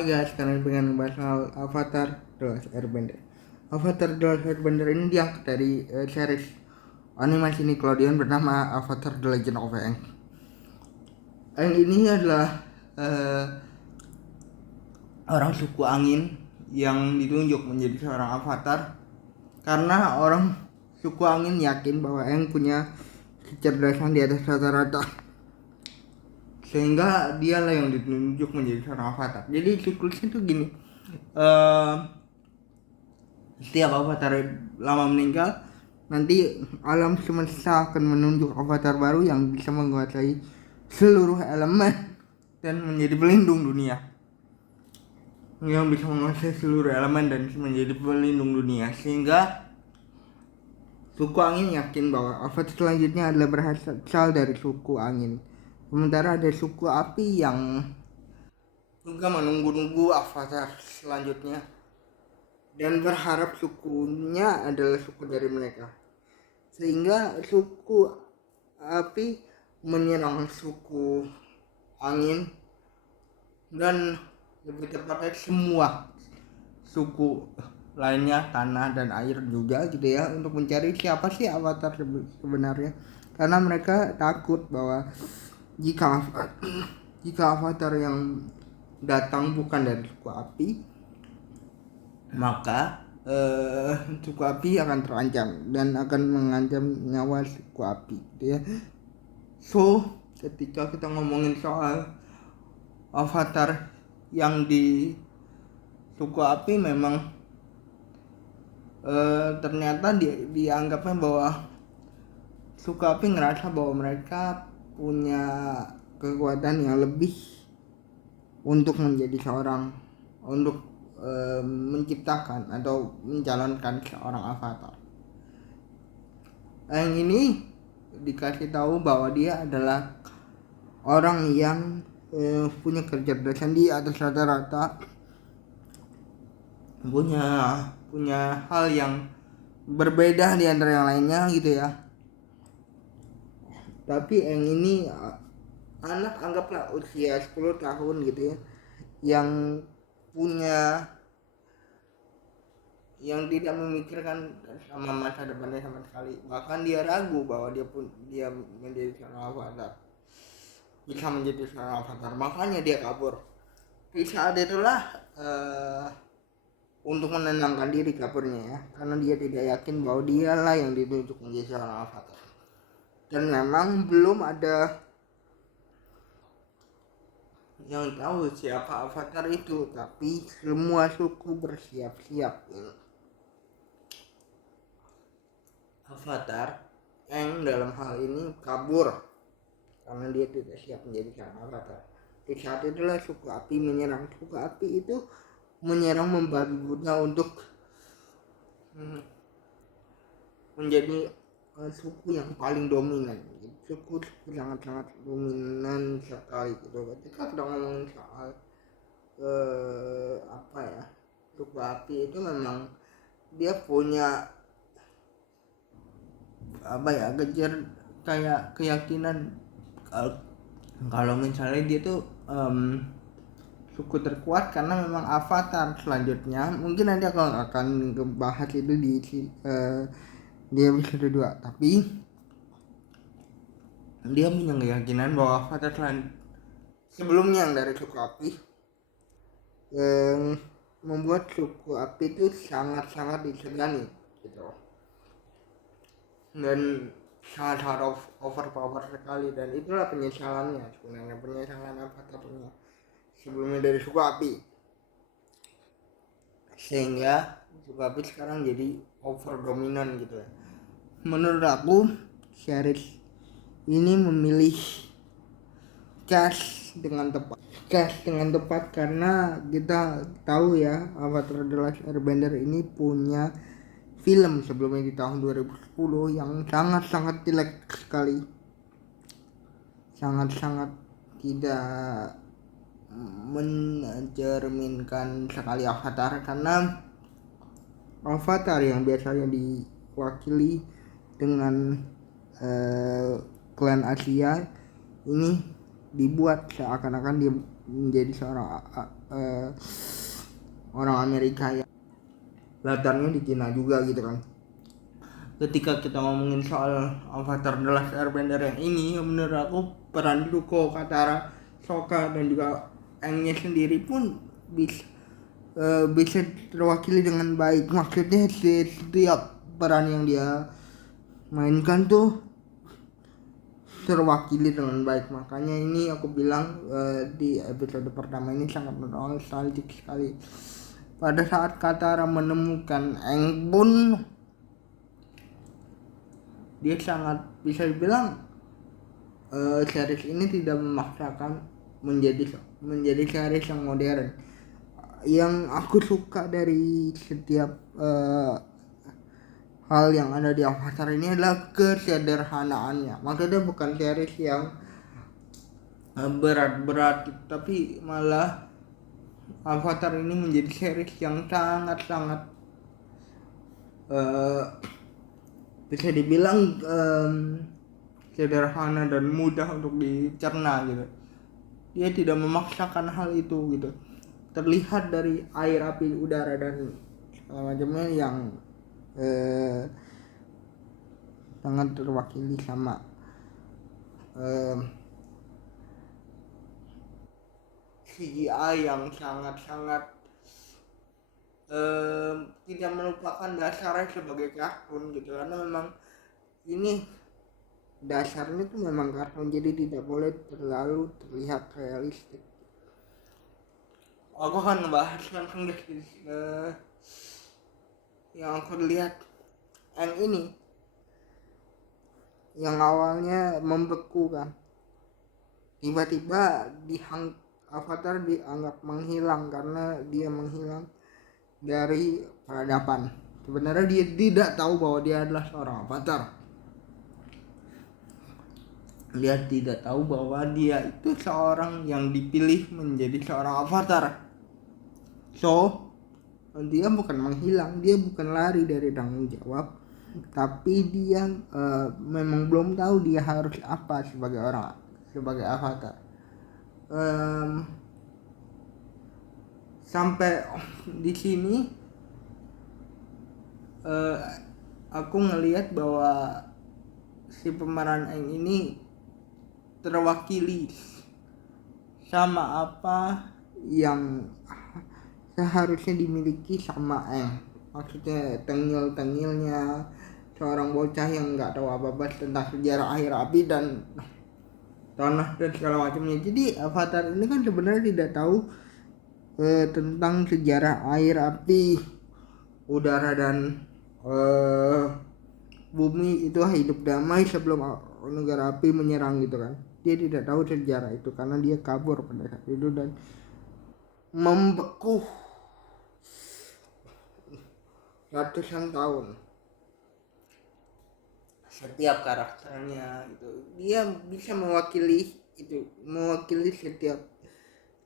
Hai guys, kalian pengen ngebahas soal Avatar The Last Airbender. Avatar The Last Airbender ini diangkat dari series animasi Nickelodeon bernama Avatar The Legend of Aang. Aang ini adalah orang suku angin yang ditunjuk menjadi seorang avatar karena orang suku angin yakin bahwa Aang punya kecerdasan di atas rata-rata, sehingga dialah yang ditunjuk menjadi seorang avatar. Jadi siklusnya tuh gini, setiap avatar lama meninggal, nanti alam semesta akan menunjuk avatar baru yang bisa menguasai seluruh elemen dan menjadi pelindung dunia, yang bisa menguasai seluruh elemen dan menjadi pelindung dunia, sehingga suku angin yakin bahwa avatar selanjutnya adalah berasal dari suku angin. Sementara ada suku api yang juga menunggu-nunggu avatar selanjutnya dan berharap sukunya adalah suku dari mereka, sehingga suku api menyerang suku angin dan lebih tepatnya semua suku lainnya, tanah dan air juga gitu ya, untuk mencari siapa sih avatar sebenarnya, karena mereka takut bahwa jika avatar yang datang bukan dari suku api, maka suku api akan terancam dan akan mengancam nyawa suku api gitu ya. So ketika kita ngomongin soal avatar yang di suku api, memang ternyata dianggapnya bahwa suku api ngerasa bahwa mereka punya kekuatan yang lebih untuk menjadi untuk menciptakan atau mencalonkan seorang avatar. Yang ini dikasih tahu bahwa dia adalah orang yang punya kecerdasan di atas rata-rata, punya hal yang berbeda di antara yang lainnya gitu ya. Tapi yang ini anak, anggaplah usia 10 tahun gitu ya, yang tidak memikirkan sama masa depannya sama sekali. Bahkan dia ragu bahwa dia menjadi seorang avatar, bisa menjadi seorang avatar, makanya dia kabur. Di saat itulah untuk menenangkan diri kaburnya ya, karena dia tidak yakin bahwa dialah yang ditunjuk menjadi seorang avatar. Dan memang belum ada yang tahu siapa avatar itu, tapi semua suku bersiap-siap. Avatar Aang dalam hal ini kabur karena dia tidak siap menjadi seorang avatar. Di saat itulah suku api menyerang. Suku api itu menyerang membabi buta untuk menjadi suku yang paling dominan. Suku sangat-sangat dominan sekali gitu. Ketika kita ngomongin soal suku api itu memang dia punya kayak keyakinan kalau misalnya dia tuh suku terkuat karena memang avatar selanjutnya. Mungkin nanti aku akan bahas itu di dia episode 2. Tapi dia punya keyakinan bahwa avatar sebelumnya yang dari suku api yang membuat suku api itu sangat-sangat disegani gitu, dan sangat overpower sekali. Dan itulah penyesalannya sebenarnya, penyesalan avatarnya sebelumnya dari suku api, sehingga suku api sekarang jadi over dominan gitu ya. Menurut aku series ini memilih cast dengan tepat karena kita tahu ya, Avatar The Last Airbender ini punya film sebelumnya di tahun 2010 yang sangat-sangat jelek sekali, sangat-sangat tidak mencerminkan sekali Avatar, karena Avatar yang biasanya diwakili dengan klan Asia ini dibuat seakan-akan dia menjadi seorang orang Amerika yang latarnya di Cina juga gitu kan. Ketika kita ngomongin soal Avatar The Last Airbender yang ini, menurut aku peran Zuko, Katara, Sokka dan juga Aangnya sendiri pun bisa terwakili dengan baik. Maksudnya setiap peran yang dia mainkan tuh terwakili dengan baik. Makanya ini aku bilang di episode pertama ini sangat nostalgic sekali. Pada saat Katara menemukan Aang pun dia sangat bisa dibilang series ini tidak memaksakan menjadi series yang modern. Yang aku suka dari setiap hal yang ada di Avatar ini adalah kesederhanaannya. Maksudnya bukan series yang berat-berat, tapi malah Avatar ini menjadi series yang sangat-sangat bisa dibilang sederhana dan mudah untuk dicerna gitu. Dia tidak memaksakan hal itu gitu. Terlihat dari air, api, udara dan segala macamnya yang sangat terwakili sama CGI yang sangat-sangat tidak melupakan dasarnya sebagai kartun gitu, karena memang ini dasarnya tuh memang kartun, jadi tidak boleh terlalu terlihat realistik. Aku akan ngebahas langsung deh yang aku lihat yang ini, yang awalnya membeku kan, tiba-tiba Avatar dianggap menghilang karena dia menghilang dari peradaban. Sebenarnya dia tidak tahu bahwa dia adalah seorang Avatar. Dia tidak tahu bahwa dia itu seorang yang dipilih menjadi seorang Avatar. So, dia bukan menghilang, dia bukan lari dari tanggung jawab, tapi dia memang belum tahu dia harus apa sebagai Avatar. Sampai di sini aku ngelihat bahwa si pemeran Aang ini terwakili sama apa yang seharusnya dimiliki sama Aang. Maksudnya tengil-tengilnya seorang bocah yang nggak tahu apa-apa tentang sejarah air, api dan tanah dan segala macamnya. Jadi Avatar ini kan sebenarnya tidak tahu tentang sejarah air, api, udara dan bumi itu hidup damai sebelum negara api menyerang gitu kan. Dia tidak tahu sejarah itu karena dia kabur pada saat itu dan membeku ratusan tahun. Setiap karakternya itu dia bisa mewakili setiap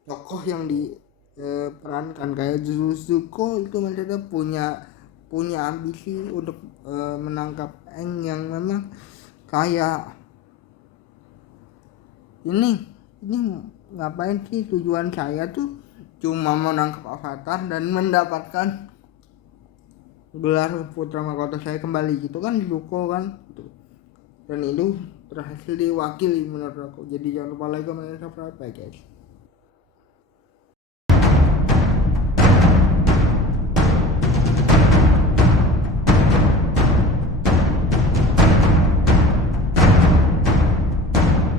tokoh yang diperankan. Kayak Zuko itu maksudnya punya ambisi untuk menangkap Aang yang memang kayak ini ngapain sih, tujuan saya tuh cuma menangkap Avatar dan mendapatkan gelar putra mahkota saya kembali gitu kan, Zuko kan gitu. Dan itu berhasil diwakili menurut aku. Jadi jangan lupa like, comment, subscribe, guys.